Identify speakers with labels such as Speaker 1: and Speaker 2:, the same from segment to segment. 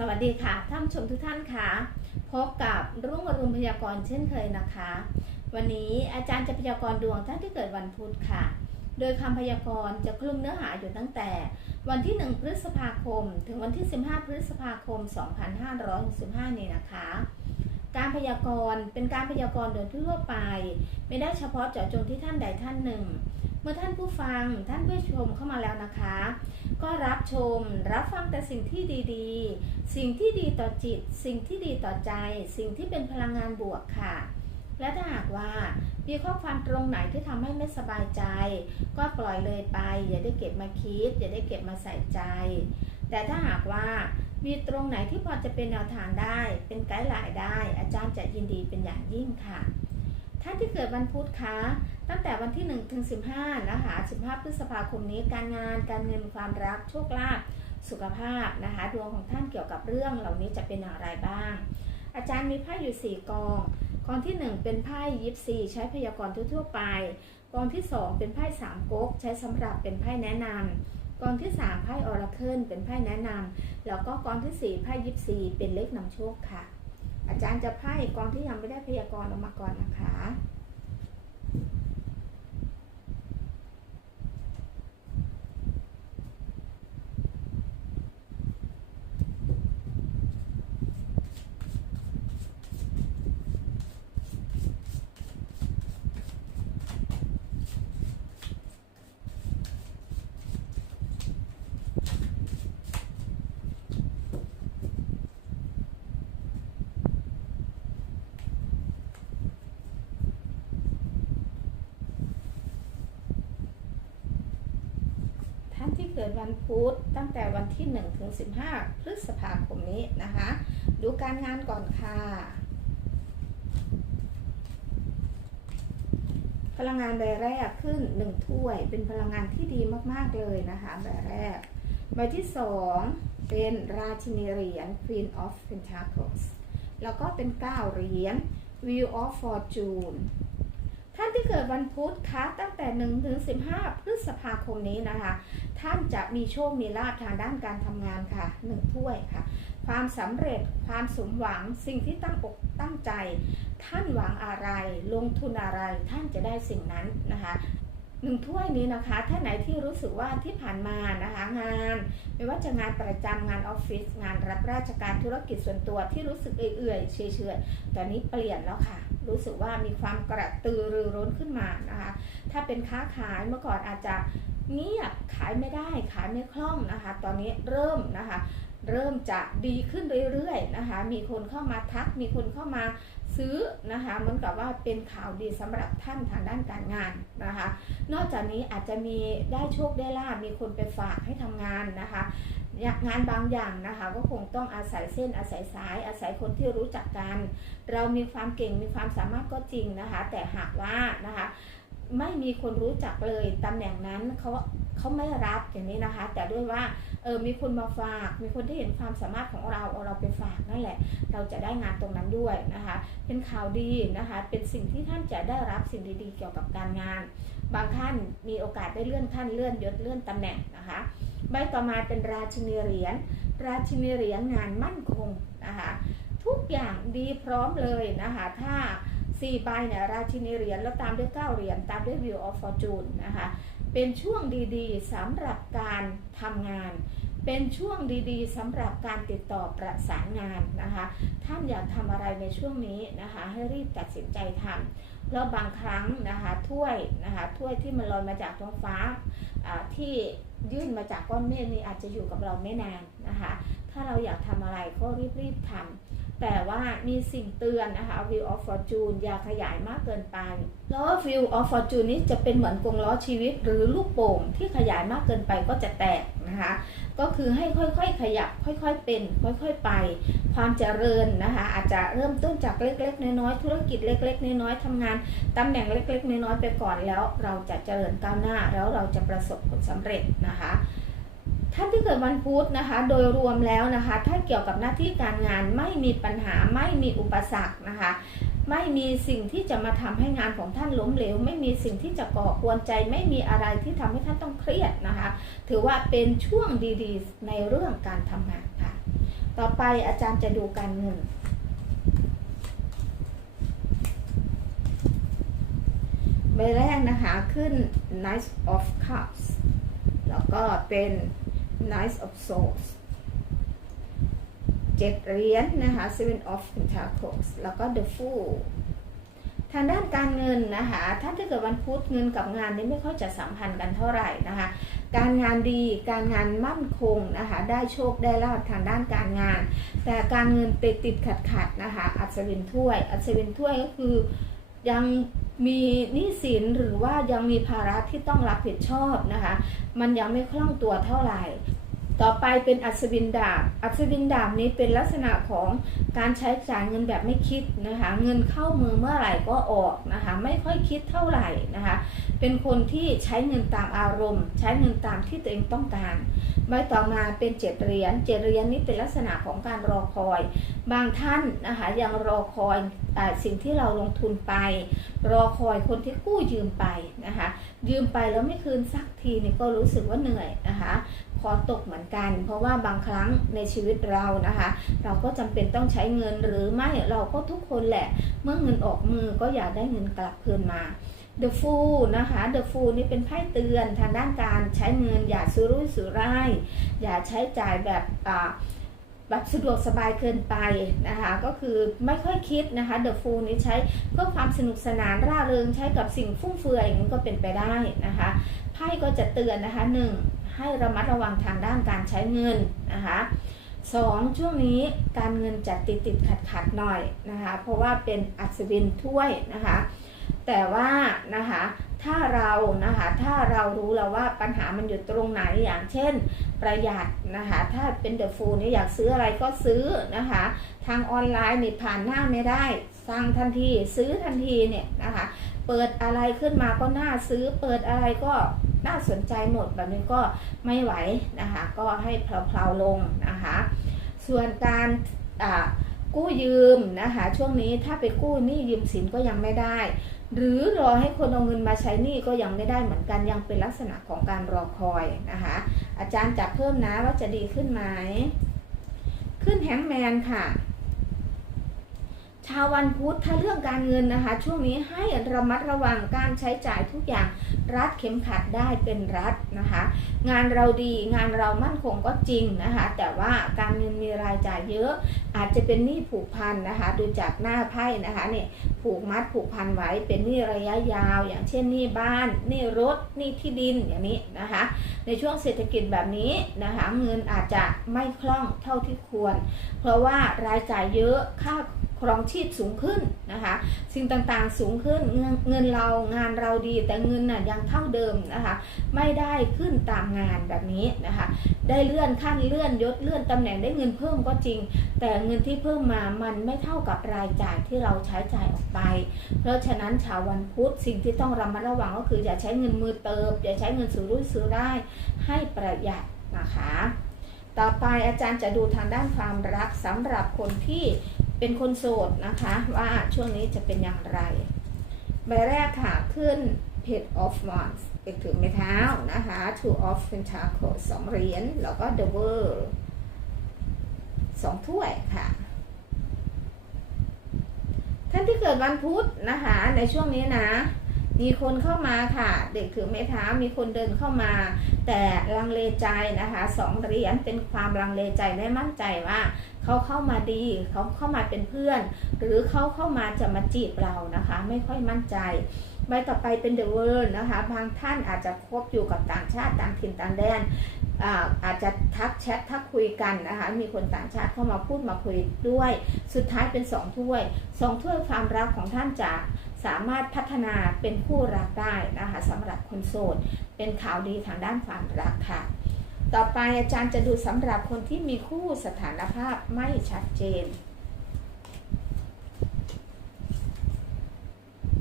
Speaker 1: สวัสดีค่ะท่านชมทุกท่านค่ะพบกับรุ่งอรุณพยากรณ์เช่นเคยนะคะ วันนี้อาจารย์จะพยากรณ์ดวงท่านที่เกิดวันพุธค่ะ โดยคำพยากรณ์จะคลุมเนื้อหาอยู่ตั้งแต่ วันที่ 1 พฤษภาคม ถึงวันที่ 15 พฤษภาคม 2565 นี้นะคะ การพยากรณ์เป็นการพยากรณ์โดยทั่วไป ไม่ได้เฉพาะเจาะจงที่ท่านใดท่านหนึ่ง เมื่อท่านผู้ฟังท่านผู้ชมเข้ามาแล้วนะคะ ก็รับชมรับฟังแต่สิ่งที่ดีๆ สิ่งที่ดีต่อจิต สิ่งที่ดีต่อใจ สิ่งที่เป็นพลังงานบวกค่ะ และถ้าหากว่ามีข้อความตรงไหนที่ทำให้ไม่สบายใจ ก็ปล่อยเลยไป อย่าได้เก็บมาคิด อย่าได้เก็บมาใส่ใจ แต่ถ้าหากว่ามีตรงไหนที่พอจะเป็นแนวทางได้ เป็นไกด์ไลน์ได้ อาจารย์จะยินดีเป็นอย่างยิ่งค่ะ ท่านที่เกิดวันพุธคะ ตั้งแต่วันที่ 1 ถึง 15 นะคะ 15 พฤษภาคมนี้การงาน การเงิน ความรัก โชคลาภ สุขภาพนะคะ ดวงของท่านเกี่ยวกับเรื่องเหล่านี้จะเป็นอย่างไรบ้าง อาจารย์มีไพ่อยู่ 4 กอง กองที่ 1 เป็นไพ่ยิปซีใช้พยากรณ์ทั่วๆไป กองที่ 2 เป็นไพ่สามก๊กใช้สำหรับเป็นไพ่แนะนำกองที่ 3 ไพ่ออราเคิลเป็นไพ่แนะนำแล้วก็กองทีสี่ 4 ไพ่ยิปซีเป็นเลขนำโชคค่ะ อาจารย์จะไพ่กองที่ยังไม่ได้พยากรณ์ออกมาก่อนนะคะ เกิดวันพุธตั้งแต่วันที่ 1 ถึง 15 พฤษภาคมนี้นะคะ ดูการงานก่อนค่ะพลังงานใบแรกขึ้น 1 ถ้วย เป็นพลังงานที่ดีมาก ๆ เลยนะคะใบแรก ใบที่ 2 เป็นราชินีเหรียญ Queen of Pentacles แล้วก็เป็น 9 เหรียญ Wheel of Fortune ท่านที่เกิดวันพุธคะตั้งแต่1ถึง15 พฤษภาคมนี้นะคะ ท่านจะมีโชค มีลาภทางด้านการทำงานค่ะ1ถ้วยค่ะ ความสำเร็จความสมหวังสิ่งที่ตั้งอกตั้งใจ ท่านหวังอะไร ลงทุนอะไรท่านจะได้สิ่งนั้นนะคะ หนึ่งถ้วยนี้นะคะท่านไหนที่รู้สึกว่าที่ผ่านมานะคะงาน ไม่ว่าจะงานประจำงานออฟฟิศงานรับราชการธุรกิจส่วนตัวที่รู้สึกเอื่อยๆเฉยๆตอนนี้เปลี่ยนแล้วค่ะ รู้สึกว่ามีความกระตือรือร้นขึ้นมานะคะถ้าเป็นค้าขายเมื่อก่อนอาจจะเงียบขายไม่ได้ขายไม่คล่องนะคะ ตอนนี้เริ่มนะคะ เริ่มจะดีขึ้นเรื่อยๆนะคะ มีคนเข้ามาทัก มีคนเข้ามาซื้อนะคะเหมือนกับว่าเป็นข่าวดีสำหรับท่านทางด้านการงานนะคะ นอกจากนี้อาจจะมีได้โชคได้ลาบมีคนไปฝากให้ทำงานนะคะงานบางอย่างนะคะก็คงต้องอาศัยเส้นอาศัยสาย อาศัยคนที่รู้จักกัน เรามีความเก่งมีความสามารถก็จริงนะคะ แต่หากว่านะคะ ไม่มีคนรู้จักเลยตำแหน่งนั้นเขาเขาไม่รับอย่างนี้นะคะ แต่ด้วยว่าเออมีคนมาฝาก มีคนที่เห็นความสามารถของเราเอาเราไปฝากนั่นแหละ เราจะได้งานตรงนั้นด้วยนะคะ เป็นข่าวดีนะคะ เป็นสิ่งที่ท่านจะได้รับสิ่งดีๆเกี่ยวกับการงาน บางท่านมีโอกาสได้เลื่อนขั้นเลื่อนยศเลื่อนตำแหน่งนะคะใบต่อมาเป็นราชินีเหรียญราชินีเหรียญงานมั่นคงนะคะทุกอย่างดีพร้อมเลยนะคะ ถ้า 4ใบเนี่ยราชินีเหรียญแล้วตามด้วย9เหรียญตามด้วย Wheel of Fortune นะคะเป็นช่วงดีๆสำหรับการทำงาน เป็นช่วงดีๆสำหรับการติดต่อประสานงานนะคะท่านอยากทำอะไรในช่วงนี้นะคะให้รีบตัดสินใจทำเพราะบางครั้งนะคะถ้วยนะคะถ้วยที่มันลอยมาจากท้องฟ้าอ่าที่ยื่นมาจากก้อนเมฆนี้อาจจะอยู่กับเราไม่นานนะคะถ้าเราอยากทำอะไรก็รีบๆทำ แต่ว่ามีสิ่งเตือนนะคะ View of Fortune อย่าขยายมากเกินไปล้อ View of Fortune นี้จะเป็นเหมือนกงล้อชีวิตหรือลูกโป่งที่ขยายมากเกินไปก็จะแตกนะคะ ก็คือให้ค่อยๆขยับ ค่อยๆเป็น ค่อยๆไป ความเจริญนะคะ อาจจะเริ่มต้นจากเล็กๆ น้อยๆธุรกิจเล็ก ๆ น้อยๆทำงานตำแหน่งเล็ก ๆ น้อยๆไปก่อนแล้วเราจะเจริญก้าวหน้าแล้วเราจะประสบผลสำเร็จนะคะ ท่านที่เกิดวันพุธนะคะ โดยรวมแล้วนะคะ ถ้าเกี่ยวกับหน้าที่การงานไม่มีปัญหาไม่มีอุปสรรคนะคะ ไม่มีสิ่งที่จะมาทำให้งานของท่านล้มเหลว ไม่มีสิ่งที่จะก่อกวนใจ ไม่มีอะไรที่ทำให้ท่านต้องเครียดนะคะ ถือว่าเป็นช่วงดีๆ ในเรื่องการทำงานค่ะ ต่อไปอาจารย์จะดูการเงินใบแรกนะคะขึ้น Knight of Cups แล้วก็เป็น Knight of Swords เจ็ดเหรียญนะคะ Seven of Pentacles แล้วก็ The Fool ทางด้านการเงินนะคะ ถ้าถ้าเกิดวันพุธเงินกับงานนี้ไม่ค่อยจะสัมพันธ์กันเท่าไหร่นะคะ การงานดีการงานมั่นคงนะคะ ได้โชคได้ลาภทางด้านการงาน แต่การเงินติดติดขัดขัดนะคะ อัศวินถ้วย อัศวินถ้วยก็คือ ยังมีหนี้สินหรือว่ายังมีภาระที่ต้องรับผิดชอบนะคะ มันยังไม่คล่องตัวเท่าไหร่ ต่อไปเป็นอัศวินดาบ อัศวินดาบนี้เป็นลักษณะของการใช้จ่ายเงินแบบไม่คิดนะคะ เงินเข้ามือเมื่อไหร่ก็ออกนะคะ ไม่ค่อยคิดเท่าไหร่นะคะ เป็นคนที่ใช้เงินตามอารมณ์ ใช้เงินตามที่ตัวเองต้องการ ใบต่อมาเป็นเจ็ดเหรียญ เจ็ดเหรียญนี้เป็นลักษณะของการรอคอย บางท่านนะคะยังรอคอยอสิ่งที่เราลงทุนไป รอคอยคนที่กู้ยืมไปนะคะ ยืมไปแล้วไม่คืนสักทีเนี่ยก็รู้สึกว่าเหนื่อยนะคะคอตกเหมือนกัน เพราะว่าบางครั้งในชีวิตเรานะคะ เราก็จำเป็นต้องใช้เงินหรือไม่เราก็ทุกคนแหละ เมื่อเงินออกมือก็อยากได้เงินกลับคืนมา The Fool นะคะ The Fool นี่เป็นไพ่เตือนทางด้านการใช้เงินอย่าซื้อรุ่ยซื้อร่ายอย่าใช้จ่ายแบบอ่า แบบสะดวกสบายเกินไปนะคะก็คือไม่ค่อยคิดนะคะ The Fool นี้ใช้เพื่อความสนุกสนานร่าเริงใช้กับสิ่งฟุ่มเฟือยอย่างนี้ก็เป็นไปได้นะคะไพ่ก็จะเตือนนะคะหนึ่งให้ระมัดระวังทางด้านการใช้เงินนะคะสองช่วงนี้การเงินจะติดติดขัดขัดหน่อยนะคะเพราะว่าเป็นอัศวินถ้วยนะคะแต่ว่านะคะ ถ้าเรานะคะถ้าเรารู้แล้วว่าปัญหามันอยู่ตรงไหนอย่างเช่น ประหยัดนะคะถ้าเป็นเดอะฟูลนี่อยากซื้ออะไรก็ซื้อนะคะ ทางออนไลน์นี่ผ่านหน้าไม่ได้สั่งทันทีซื้อทันทีเนี่ยนะคะเปิดอะไรขึ้นมาก็น่าซื้อเปิดอะไรก็น่าสนใจหมดแบบนี้ก็ไม่ไหวนะคะก็ให้เพลาๆลงนะคะส่วนการอ่ากู้ยืมนะคะช่วงนี้ถ้าไปกู้หนี้ยืมสินก็ยังไม่ได้ หรือรอให้คนเอาเงินมาใช้หนี้ก็ยังไม่ได้เหมือนกันยังเป็นลักษณะของการรอคอยนะคะอาจารย์จับเพิ่มนะว่าจะดีขึ้นไหมขึ้นแฮงแมนค่ะ ชาววันพุธถ้าเรื่องการเงินนะคะ ช่วงนี้ให้ระมัดระวังการใช้จ่ายทุกอย่างรัดเข็มขัดได้เป็นรัดนะคะงานเราดีงานเรามั่นคงก็จริงนะคะแต่ว่าการเงินมีรายจ่ายเยอะ อาจจะเป็นหนี้ผูกพันนะคะดูจากหน้าไพ่นะคะเนี่ยผูกมัดผูกพันไว้เป็นหนี้ระยะยาว อย่างเช่นหนี้บ้านหนี้รถหนี้ที่ดินอย่างนี้นะคะในช่วงเศรษฐกิจแบบนี้นะคะเงินอาจจะไม่คล่องเท่าที่ควร เพราะว่ารายจ่ายเยอะค่าครองชีพสูงขึ้นนะคะสิ่งต่างๆสูงขึ้นเงินเงินเรางานเราดีแต่เงินน่ะยังเท่าเดิมนะคะไม่ได้ขึ้นตามงานแบบนี้นะคะ ได้เลื่อนขั้นเลื่อนยศเลื่อนตำแหน่งได้เงินเพิ่มก็จริง แต่เงินที่เพิ่มมามันไม่เท่ากับรายจ่ายที่เราใช้จ่ายออกไป เพราะฉะนั้นชาววันพุธสิ่งที่ต้องระมัดระวังก็คืออย่าใช้เงินมือเติบอย่าใช้เงินซื้อรุ่ยซื้อได้ให้ประหยัดนะคะต่อไปอาจารย์จะดูทางด้านความรักสำหรับคนที่เป็นคนโสดนะคะ ว่าช่วงนี้จะเป็นอย่างไร ใบแรกค่ะ ขึ้น Page of Wands เอกถือไม้เท้านะคะ Two of Pentacles สองเหรียญแล้วก็ The World สองถ้วยค่ะ ท่านที่เกิดวันพุธนะคะ ในช่วงนี้นะ มีคนเข้ามาค่ะ เด็กถือไม้เท้ามีคนเดินเข้ามา แต่ลังเลใจนะคะสองเหรียญเป็นความลังเลใจไม่มั่นใจว่าเขาเข้ามาดีเขาเข้ามาเป็นเพื่อน หรือเขาเข้ามาจะมาจีบเรานะคะ ไม่ค่อยมั่นใจ ใบต่อไปเป็น The World นะคะ บางท่านอาจจะคบอยู่กับต่างชาติต่างถิ่นต่างแดนอาอาจจะทักแชททักคุยกันนะคะ มีคนต่างชาติเข้ามาพูดมาคุยด้วย สุดท้ายเป็นสองถ้วยสองถ้วยความรักของท่านจะสามารถพัฒนาเป็นคู่รักได้นะคะสำหรับคนโสด เป็นข่าวดีทางด้านความรักค่ะ ต่อไปอาจารย์จะดูสำหรับคนที่มีคู่สถานภาพไม่ชัดเจน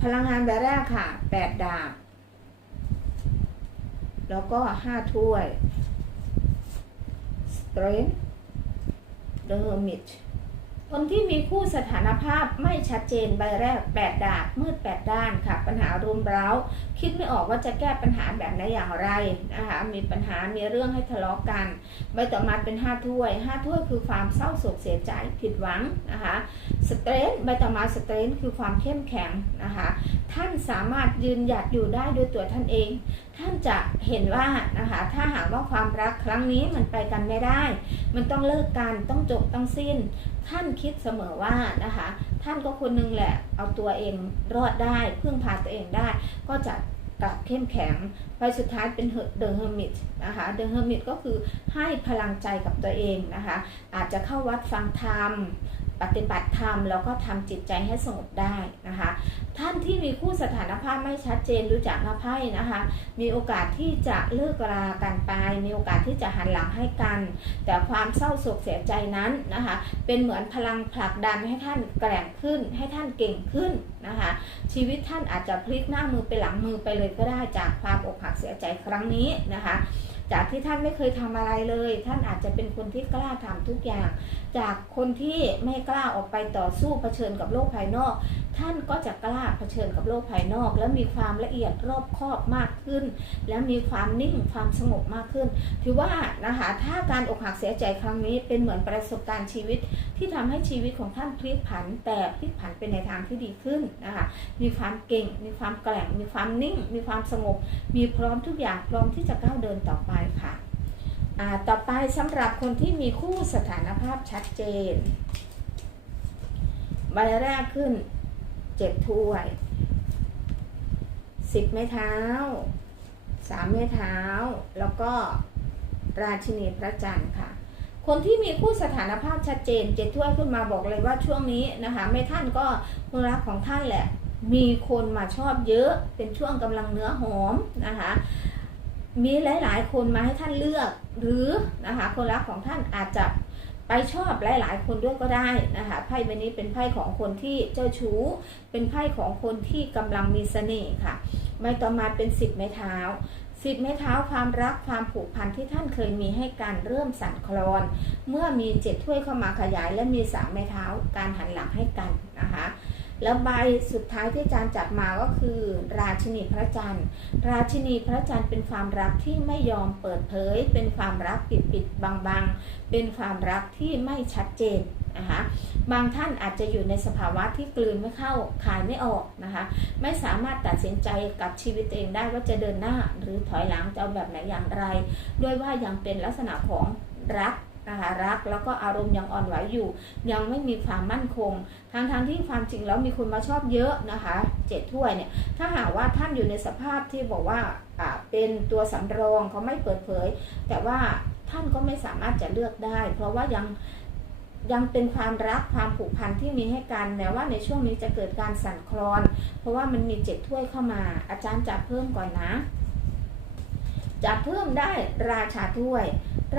Speaker 1: พลังงานแบบแรกค่ะแปดดาบ แล้วก็ห้าถ้วย Strength The Hermit คนที่มีคู่สถานภาพไม่ชัดเจนใบแรกแปดดาบมืดแปดด้านค่ะ ปัญหารุมเร้า คิดไม่ออกว่าจะแก้ปัญหาแบบไหนอย่างไรนะคะมีปัญหามีเรื่องให้ทะเลาะกัน ใบต่อมาเป็นห้าถ้วยห้าถ้วยคือความเศร้าโศกเสียใจผิดหวังนะคะสเตรนใบต่อมาสเตรนคือความเข้มแข็งนะคะท่านสามารถยืนหยัดอยู่ได้ด้วยตัวท่านเอง ท่านจะเห็นว่านะคะถ้าหากว่าความรักครั้งนี้มันไปกันไม่ได้ มันต้องเลิกกันต้องจบต้องสิ้น ท่านคิดเสมอว่านะคะ ท่านก็คนหนึงแหละ เอาตัวเองรอดได้พึ่งพาตัวเองได้ ก็จะกลับเข้มแข็งไปสุดท้ายเป็นเดอะเฮอร์มิตนะคะเดอะเฮอร์มิตก็คือให้พลังใจกับตัวเองนะคะ อาจจะเข้าวัดฟังธรรม ปฏิบัติธรรมแล้วก็ทำจิตใจให้สงบได้นะคะ ท่านที่มีคู่สถานภาพไม่ชัดเจนรู้จักไพ่นะคะ มีโอกาสที่จะเลิกรากันไป มีโอกาสที่จะหันหลังให้กัน แต่ความเศร้าโศกเสียใจนั้นนะคะ เป็นเหมือนพลังผลักดันให้ท่านแกร่งขึ้น ให้ท่านเก่งขึ้นนะคะ ชีวิตท่านอาจจะพลิกหน้ามือไปหลังมือไปเลยก็ได้จากความอกหักเสียใจครั้งนี้นะคะจากที่ท่านไม่เคยทำอะไรเลย ท่านอาจจะเป็นคนที่กล้าทำทุกอย่าง จากคนที่ไม่กล้าออกไปต่อสู้เผชิญกับโลกภายนอก ท่านก็จะกล้าเผชิญกับโลกภายนอก และมีความละเอียดรอบคอบมากขึ้น และมีความนิ่งความสงบมากขึ้น ถือว่านะคะถ้าการอกหักเสียใจครั้งนี้เป็นเหมือนประสบการณ์ชีวิต ที่ทำให้ชีวิตของท่านพลิกผันแต่พลิกผันเป็นในทางที่ดีขึ้นนะคะมีความเก่ง มีความแกร่ง มีความนิ่ง มีความสงบ มีพร้อมทุกอย่างพร้อมที่จะก้าวเดินต่อไปค่ะ ต่อไปสำหรับคนที่มีคู่สถานภาพชัดเจน ใบแรกขึ้นเจ็ดถ้วยสิบไม้เท้าสามไม้เท้า แล้วก็ราชินีพระจันทร์ค่ะ คนที่มีคู่สถานภาพชัดเจนเจ็ดถ้วยขึ้นมาบอกเลยว่าช่วงนี้นะคะไม่ท่านก็คนรักของท่านแหละ มีคนมาชอบเยอะเป็นช่วงกำลังเนื้อหอมนะคะ มีหลาย ๆ คนมาให้ท่านเลือก หรือนะคะคนรักของท่านอาจจะไปชอบหลาย ๆ คนด้วยก็ได้นะคะไพ่ใบนี้เป็นไพ่ของคนที่เจ้าชู้ เป็นไพ่ของคนที่กำลังมีเสน่ห์ค่ะใบต่อมาเป็นสิบไม้เท้าสิบไม้เท้าความรักความผูกพันที่ท่านเคยมีให้การเริ่มสั่นคลอน เมื่อมีเจ็ดถ้วยเข้ามาขยายและมีสามไม้เท้าการหันหลังให้กันนะคะ แล้วใบสุดท้ายที่อาจารย์จับมาก็คือ ราชินีพระจันทร์ ราชินีพระจันทร์เป็นความรักที่ไม่ยอมเปิดเผย เป็นความรักปิดปิดบังๆ เป็นความรักที่ไม่ชัดเจนนะคะบางท่านอาจจะอยู่ในสภาวะที่กลืนไม่เข้าขายไม่ออกนะคะไม่สามารถตัดสินใจกับชีวิตตัวเองได้ว่าจะเดินหน้าหรือถอยหลังจะเอาแบบไหนอย่างไร ด้วยว่ายังเป็นลักษณะของรัก นะคะรักแล้วก็อารมณ์ยังอ่อนไหวอยู่ ยังไม่มีความมั่นคงทั้งทางที่ความจริงแล้วมีคนมาชอบเยอะนะคะเจ็ดถ้วยเนี่ยถ้าหากว่าท่านอยู่ในสภาพที่บอกว่าเป็นตัวสำรองเขาไม่เปิดเผย แต่ว่าท่านก็ไม่สามารถจะเลือกได้ เพราะว่ายังยังเป็นความรักความผูกพันที่มีให้กันแม้ว่าในช่วงนี้จะเกิดการสั่นคลอน เพราะว่ามันมีเจ็ดถ้วยเข้ามาอาจารย์จับเพิ่มก่อนนะ จะเพิ่มได้ราชาถ้วย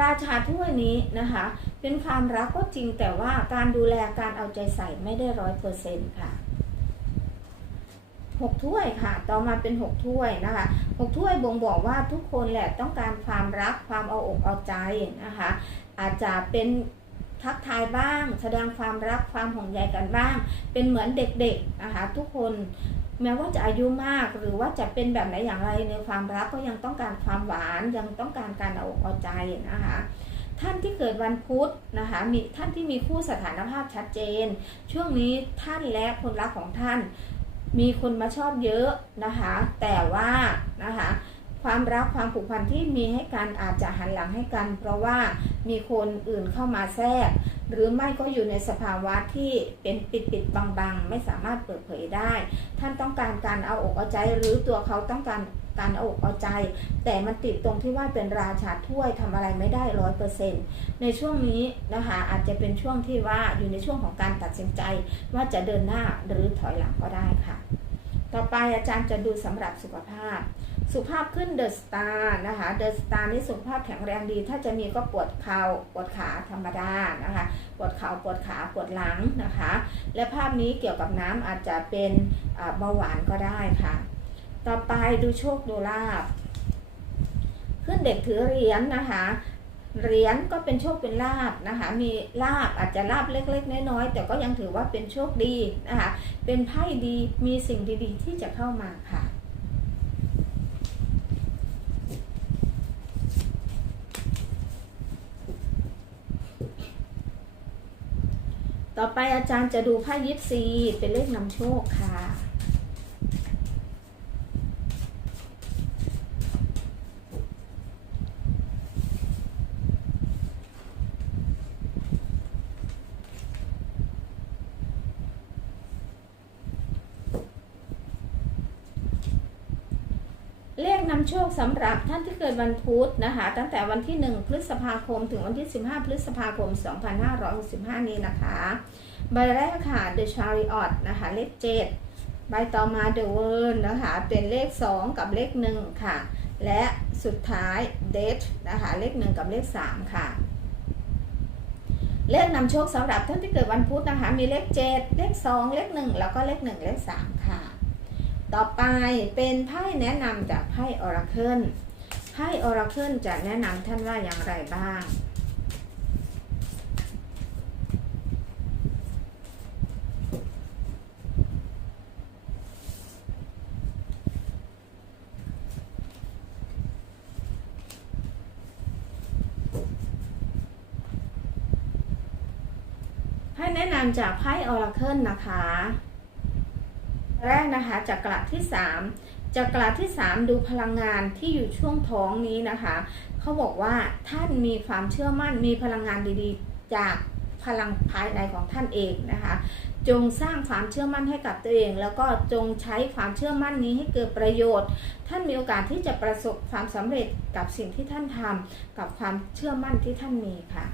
Speaker 1: ราชาถ้วยนี้นะคะ เป็นความรักก็จริงแต่ว่าการดูแลการเอาใจใส่ไม่ได้ร้อยเปอร์เซ็นต์ค่ะหกถ้วยค่ะ ต่อมาเป็นหกถ้วยนะคะหกถ้วยบ่งบอกว่าทุกคนแหละต้องการความรักความเอาอกเอาใจนะคะ อาจจะเป็น ทักทายบ้าง แสดงความรักความห่วงใยกันบ้าง เป็นเหมือนเด็กๆนะคะทุกคนแม้ว่าจะอายุมากหรือว่าจะเป็นแบบไหนอย่างไรในความรักก็ยังต้องการความหวานยังต้องการการเอาอกเอาใจนะคะท่านที่เกิดวันพุธนะคะมีท่านที่มีคู่สถานภาพชัดเจน ช่วงนี้ท่านและคนรักของท่าน มีคนมาชอบเยอะนะคะแต่ว่านะคะ ความรักความผูกพันที่มีให้กันอาจจะหันหลังให้กัน เพราะว่ามีคนอื่นเข้ามาแทรก หรือไม่ก็อยู่ในสภาวะที่เป็นปิดปิดๆบังๆ ไม่สามารถเปิดเผยได้ ท่านต้องการการเอาอกเอาใจหรือตัวเขาต้องการการเอาอกเอาใจ แต่มันติดตรงที่ว่าเป็นราชาถ้วยทำอะไรไม่ได้ร้อยเปอร์เซ็นต์ในช่วงนี้นะคะอาจจะเป็นช่วงที่ว่าอยู่ในช่วงของการตัดสินใจ ว่าจะเดินหน้าหรือถอยหลังก็ได้ค่ะ ต่อไปอาจารย์จะดูสำหรับสุขภาพ สุขภาพขึ้นเดอะสตาร์นะคะ เดอะสตาร์นี่สุขภาพแข็งแรงดี ถ้าจะมีก็ปวดเข่าปวดขาธรรมดานะคะ ปวดเข่าปวดขาปวดหลังนะคะ และภาพนี้เกี่ยวกับน้ำอาจจะเป็นเบาหวานก็ได้ค่ะ ต่อไปดูโชคดูลาบ ขึ้นเด็กถือเหรียญนะคะ เหรียญก็เป็นโชคเป็นลาบนะคะ มีลาบอาจจะลาบเล็ก ๆ น้อยๆแต่ก็ยังถือว่าเป็นโชคดีนะคะ เป็นไพ่ดีมีสิ่งดีๆ ที่จะเข้ามาค่ะต่อไปอาจารย์จะดูไพ่ยิปซีเป็นเลขนำโชคค่ะ เลขนำโชค สำหรับท่านที่เกิดวันพุธนะคะ ตั้งแต่วันที่ 1 พฤษภาคม ถึงวันที่ 15 พฤษภาคม 2565 นี้นะคะ ใบแรกค่ะ The Chariot นะคะ เลข 7 ใบต่อมา The World นะคะ เป็นเลข 2 กับเลข 1 ค่ะ และสุดท้าย Death นะคะ เลข 1 กับเลข 3 ค่ะ เลขนำโชคสำหรับท่านที่เกิดวันพุธนะคะ มีเลข 7 เลข 2 เลข 1 แล้วก็เลข 1 เลข 3 ค่ะ ต่อไปเป็นไพ่แนะนำจากไพ่ Oracle ไพ่ Oracle จะแนะนำท่านว่าอย่างไรบ้าง ไพ่แนะนำจากไพ่ Oracle นะคะ แรกนะคะจักระที่ 3จักระที่ 3 ดูพลังงานที่อยู่ช่วงท้องนี้นะคะเขาบอกว่าท่านมีความเชื่อมั่นมีพลังงานดีๆ จากพลังภายในของท่านเองนะคะ จงสร้างความเชื่อมั่นให้กับตัวเอง แล้วก็จงใช้ความเชื่อมั่นนี้ให้เกิดประโยชน์ ท่านมีโอกาสที่จะประสบความสำเร็จกับสิ่งที่ท่านทำกับความเชื่อมั่นที่ท่านมีค่ะ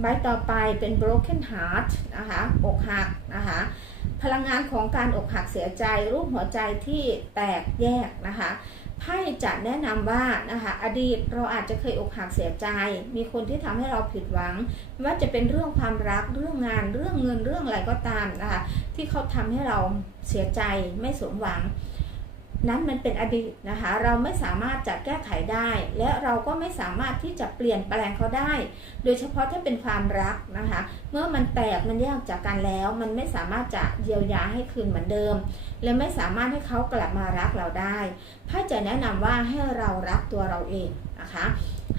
Speaker 1: ใบต่อไปเป็น broken heart นะคะอกหักนะคะพลังงานของการอกหักเสียใจ รูปหัวใจที่แตกแยกนะคะไพ่จะแนะนำว่านะคะอดีตเราอาจจะเคยอกหักเสียใจ มีคนที่ทำให้เราผิดหวัง ไม่ว่าจะเป็นเรื่องความรักเรื่องงานเรื่องเงินเรื่องอะไรก็ตามนะคะที่เขาทำให้เราเสียใจไม่สมหวัง นั้นมันเป็นอดีตนะคะ เราไม่สามารถจะแก้ไขได้ และเราก็ไม่สามารถที่จะเปลี่ยนแปลงเขาได้ โดยเฉพาะถ้าเป็นความรักนะคะ เมื่อมันแตกมันแยกจากกันแล้ว มันไม่สามารถจะเยียวยาให้คืนเหมือนเดิม และไม่สามารถให้เขากลับมารักเราได้ไพ่จะแนะนำว่าให้เรารักตัวเราเองนะคะ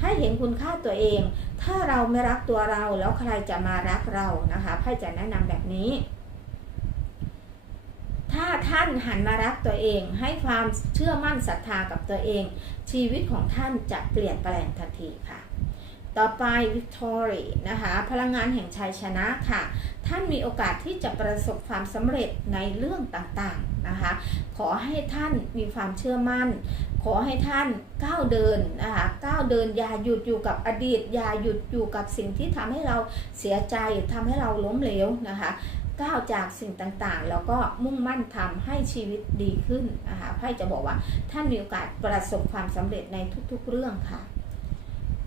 Speaker 1: ให้เห็นคุณค่าตัวเอง ถ้าเราไม่รักตัวเราแล้วใครจะมารักเรานะคะไพ่จะแนะนำแบบนี้ ถ้าท่านหันมารักตัวเอง ให้ความเชื่อมั่นศรัทธากับตัวเอง ชีวิตของท่านจะเปลี่ยนแปลงทันทีค่ะ ต่อไป Victory นะคะ พลังงานแห่งชัยชนะค่ะ ท่านมีโอกาสที่จะประสบความสำเร็จในเรื่องต่างๆนะคะ ขอให้ท่านมีความเชื่อมั่น ขอให้ท่านก้าวเดินนะคะก้าวเดินอย่าหยุดอยู่กับอดีต อย่าหยุดอยู่กับสิ่งที่ทำให้เราเสียใจทำให้เราล้มเหลวนะคะ ก้าวจากสิ่งต่างๆ แล้วก็มุ่งมั่นทำให้ชีวิตดีขึ้นนะคะไพ่จะบอกว่าท่านมีโอกาสประสบความสำเร็จในทุกๆเรื่องค่ะ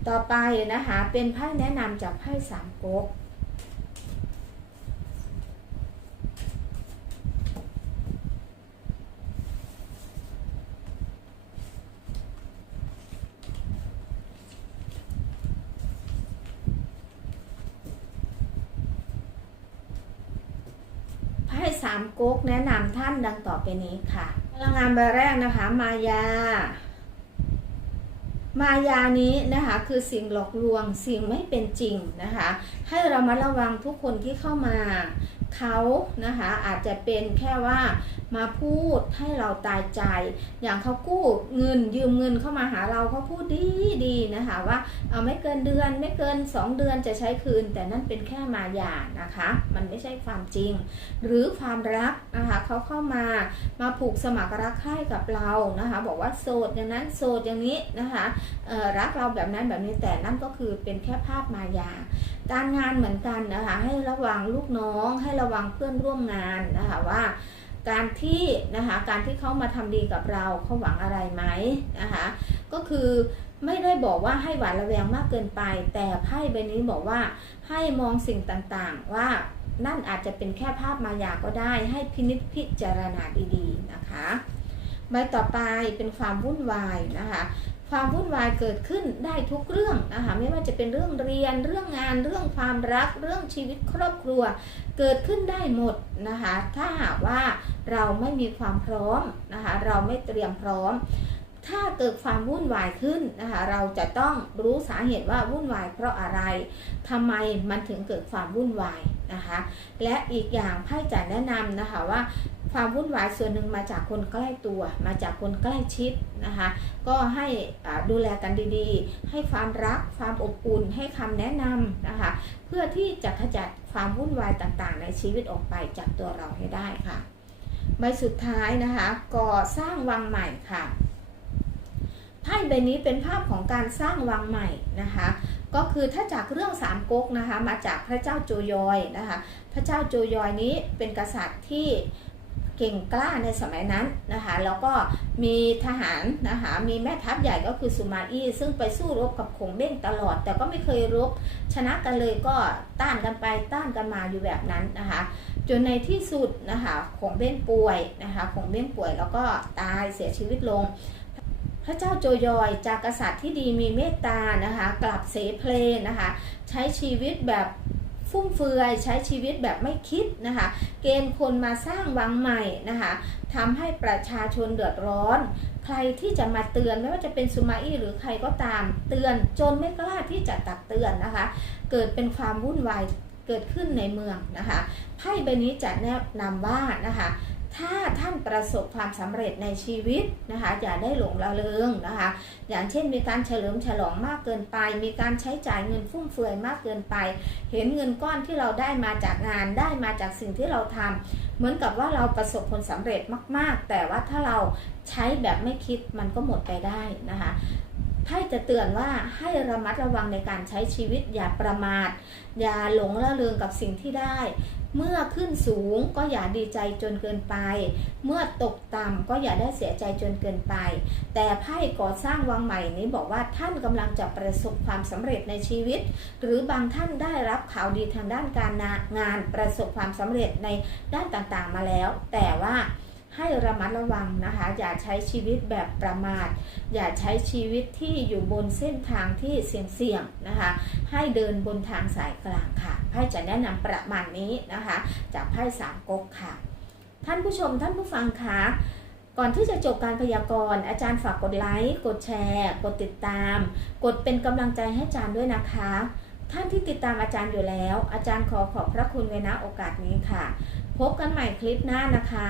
Speaker 1: ต่อไปนะคะเป็นไพ่แนะนำจากไพ่สามก๊กไพ่ สามก๊กแนะนำท่านดังต่อไปนี้ค่ะพลังงานใบแรกนะคะ มายา มายานี้นะคะคือสิ่งหลอกลวงสิ่งไม่เป็นจริงนะคะ ให้เรามาระวังทุกคนที่เข้ามาเขานะคะอาจจะเป็นแค่ว่ามาพูดให้เราตายใจ อย่างเขากู้เงินยืมเงินเข้ามาหาเราเขาพูดดีดีนะคะว่าเอาไม่เกินเดือนไม่เกิน 2 เดือนจะใช้คืน แต่นั่นเป็นแค่มายานะคะ มันไม่ใช่ความจริง หรือความรักนะคะเขาเข้ามามาผูกสมัครรักใคร่กับเรานะคะบอกว่าโสดอย่างนั้นโสดอย่างนี้นะคะรักเราแบบนั้นแบบนี้แต่นั่นก็คือเป็นแค่ภาพมายาการงานเหมือนกันนะคะให้ระวังลูกน้องให้ระวังเพื่อนร่วมงานนะคะว่า การที่นะคะการที่เขามาทำดีกับเราเขาหวังอะไรไหมนะคะก็คือไม่ได้บอกว่าให้หวาดระแวงมากเกินไป แต่ไพ่ใบนี้บอกว่าให้มองสิ่งต่างๆ ว่านั่นอาจจะเป็นแค่ภาพมายาก็ได้ ให้พินิจพิจารณาดีๆนะคะใบต่อไปเป็นความวุ่นวายนะคะความวุ่นวายเกิดขึ้นได้ทุกเรื่องนะคะไม่ว่าจะเป็นเรื่องเรียนเรื่องงานเรื่องความรักเรื่องชีวิตครอบครัว เกิดขึ้นได้หมดนะคะ ถ้าหากว่าเราไม่มีความพร้อมนะคะ เราไม่เตรียมพร้อม ถ้าเกิดความวุ่นวายขึ้นนะคะเราจะต้องรู้สาเหตุว่าวุ่นวายเพราะอะไรทำไมมันถึงเกิดความวุ่นวายนะคะ และอีกอย่างไพ่จะแนะนำนะคะว่าความวุ่นวายส่วนหนึ่งมาจากคนใกล้ตัว มาจากคนใกล้ชิดนะคะ ก็ให้ดูแลกันดีๆ ให้ความรักความอบอุ่นให้คำแนะนำนะคะ เพื่อที่จะขจัดความวุ่นวายต่างๆ ในชีวิตออกไปจากตัวเราให้ได้ค่ะใบสุดท้ายนะคะก่อสร้างวังใหม่ค่ะ ไพ่ใบนี้เป็นภาพของการสร้างวังใหม่นะคะ ก็คือถ้าจากเรื่องสามก๊กนะคะมาจากพระเจ้าโจยอยนะคะ พระเจ้าโจยอยนี้เป็นกษัตริย์ที่เก่งกล้าในสมัยนั้นนะคะ แล้วก็มีทหารนะคะมีแม่ทัพใหญ่ก็คือสุมาอี้ซึ่งไปสู้รบกับขงเบ้งตลอด แต่ก็ไม่เคยรบชนะกันเลยก็ต้านกันไปต้านกันมาอยู่แบบนั้นนะคะ จนในที่สุดนะคะขงเบ้งป่วยนะคะขงเบ้งป่วยแล้วก็ตายเสียชีวิตลง พระเจ้าโจยอยจากกษัตริย์ที่ดีมีเมตตานะคะ กลับเสเพลนะคะ ใช้ชีวิตแบบฟุ่มเฟือยใช้ชีวิตแบบไม่คิดนะคะ เกณฑ์คนมาสร้างวังใหม่นะคะทำให้ประชาชนเดือดร้อน ใครที่จะมาเตือนไม่ว่าจะเป็นสุมาอี้หรือใครก็ตาม เตือนจนไม่กล้าที่จะตักเตือนนะคะ เกิดเป็นความวุ่นวายเกิดขึ้นในเมืองนะคะไพ่ใบนี้จะแนะนำว่านะคะ ถ้าท่านประสบความสำเร็จในชีวิตนะคะอย่าได้หลงระเริงนะคะ อย่างเช่นมีการเฉลิมฉลองมากเกินไป มีการใช้จ่ายเงินฟุ่มเฟือยมากเกินไป เห็นเงินก้อนที่เราได้มาจากงานได้มาจากสิ่งที่เราทำเหมือนกับว่าเราประสบผลสำเร็จมาก ๆ แต่ว่าถ้าเราใช้แบบไม่คิดมันก็หมดไปได้นะคะ ไพ่จะเตือนว่าให้ระมัดระวังในการใช้ชีวิตอย่าประมาท อย่าหลงระเริงกับสิ่งที่ได้ เมื่อขึ้นสูงก็อย่าดีใจจนเกินไป เมื่อตกต่ำก็อย่าได้เสียใจจนเกินไป แต่ไพ่ก่อสร้างวังใหม่นี้บอกว่าท่านกำลังจะประสบความสำเร็จในชีวิต หรือบางท่านได้รับข่าวดีทางด้านการงานประสบความสำเร็จในด้านต่างๆมาแล้ว แต่ว่า ให้ระมัดระวังนะคะ อย่าใช้ชีวิตแบบประมาท อย่าใช้ชีวิตที่อยู่บนเส้นทางที่เสี่ยงๆนะคะ ให้เดินบนทางสายกลางค่ะไพ่จะแนะนำประมาณนี้นะคะ จากไพ่สามก๊กค่ะ ท่านผู้ชมท่านผู้ฟังคะก่อนที่จะจบการพยากรณ์อาจารย์ฝากกดไลค์ กดแชร์ กดติดตาม กดเป็นกำลังใจให้อาจารย์ด้วยนะคะ ท่านที่ติดตามอาจารย์อยู่แล้ว อาจารย์ขอขอบพระคุณไว้ณโอกาสนี้ค่ะ พบกันใหม่คลิปหน้านะคะ